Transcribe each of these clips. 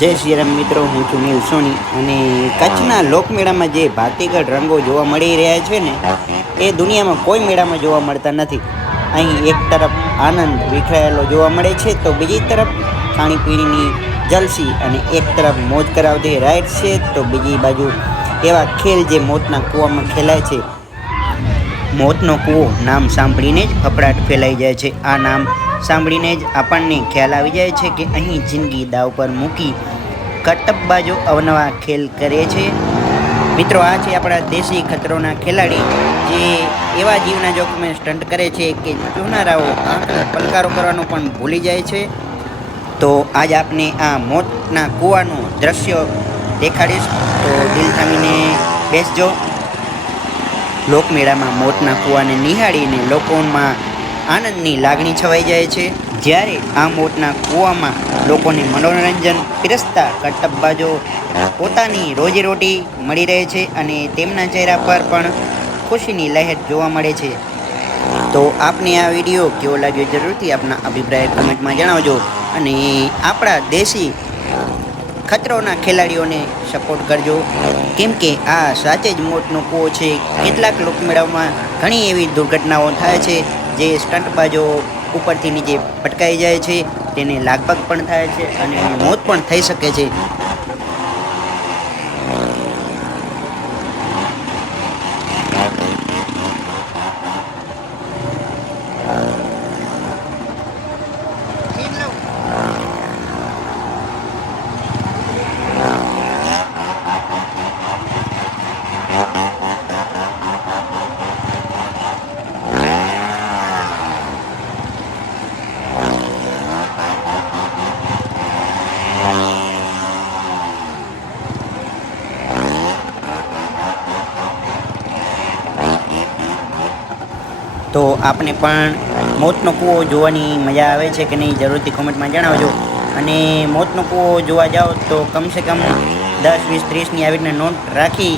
જય શ્રી રામ મિત્રો, હું છું નીલ સોની અને કચ્છના લોકમેળામાં જે ભાતીગઢ રંગો જોવા મળી રહ્યા છે ને, એ દુનિયામાં કોઈ મેળામાં જોવા મળતા નથી. અહીં એક તરફ આનંદ વિખરાયેલો જોવા મળે છે, તો બીજી તરફ ખાણીપીણીની જલસી અને એક તરફ મોજ કરાવતી રાઇડ છે, તો બીજી બાજુ એવા ખેલ જે મોતના કૂવામાં ખેલાય છે. મોતનો કૂવો નામ સાંભળીને જ ફફડાટ ફેલાઈ જાય છે. આ નામ સાંભળીને જ આપણને ખ્યાલ આવી જાય છે કે અહીં જિંદગી દાવ પર મૂકી કરતબબાજો અવનવા ખેલ કરે છે. મિત્રો, આ છે આપણા દેશી ખતરોના ખેલાડી જે એવા જીવના જોખમે સ્ટન્ટ કરે છે કે જોનારાઓ આંખ પલકારો કરવાનું પણ ભૂલી જાય છે. તો આજ આપને આ મોતના કૂવાનું દ્રશ્ય દેખાડીશ. તો દિલ થામીને બેસજો. લોકમેળામાં મોતના કૂવાને નિહાળીને લોકોમાં આનંદની લાગણી છવાઈ જાય છે. જ્યારે આ મોતના કૂવામાં લોકોને મનોરંજન, પીરસતા કર્તબબાજો પોતાની રોજીરોટી મળી રહે છે અને તેમના ચહેરા પર પણ ખુશીની લહેર જોવા મળે છે. તો આપને આ વીડિયો કેવો લાગ્યો જરૂરથી આપના અભિપ્રાય કમેન્ટમાં જણાવજો અને આપણા દેશી ખતરોના ખેલાડીઓને સપોર્ટ કરજો. કેમ કે આ સાચે જ મોતનો કૂવો છે. કેટલાક લોકમેળાઓમાં ઘણી એવી દુર્ઘટનાઓ થાય છે. જે સ્ટંટબાજો ઉપરથી નીચે પટકાઈ જાય છે, તેને લાગભાગ પણ થાય છે અને મોત પણ થઈ શકે છે. તો આપને પણ મોતનો કૂવો જોવાની મજા આવે છે કે નહીં જરૂરથી કોમેન્ટમાં જણાવજો. અને મોતનો કૂવો જોવા જાઓ તો કમસે કમ દસ, વીસ, ત્રીસની આવી રીતના નોટ રાખી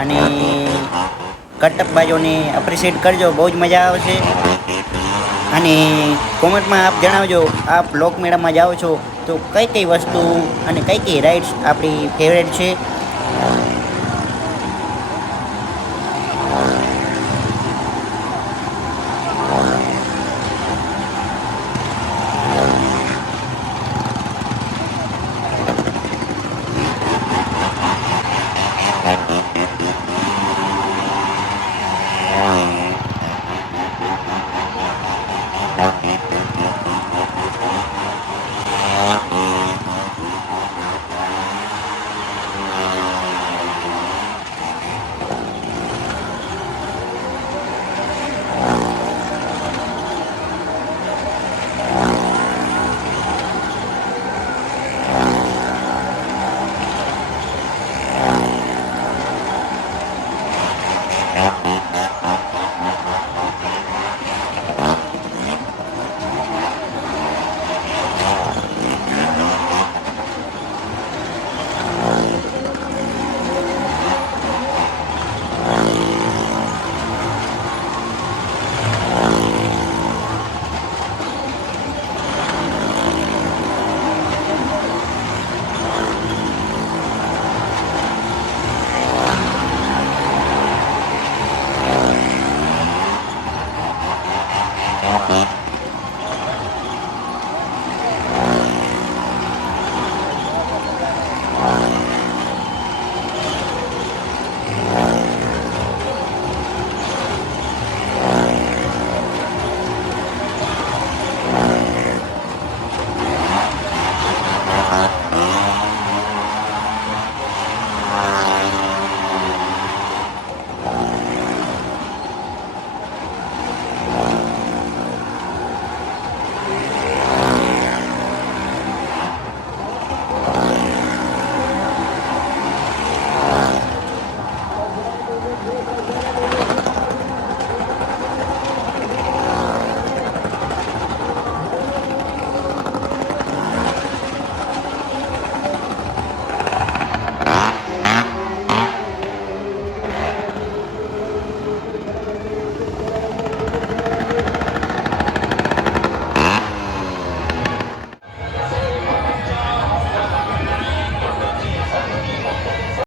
અને કર્તબબાજોને એપ્રિશિએટ કરજો, બહુ જ મજા આવશે. અને કોમેન્ટમાં આપ જણાવજો, આપ લોકમેળામાં જાઓ છો તો કઈ કઈ વસ્તુ અને કઈ કઈ રાઇડ્સ આપણી ફેવરેટ છે?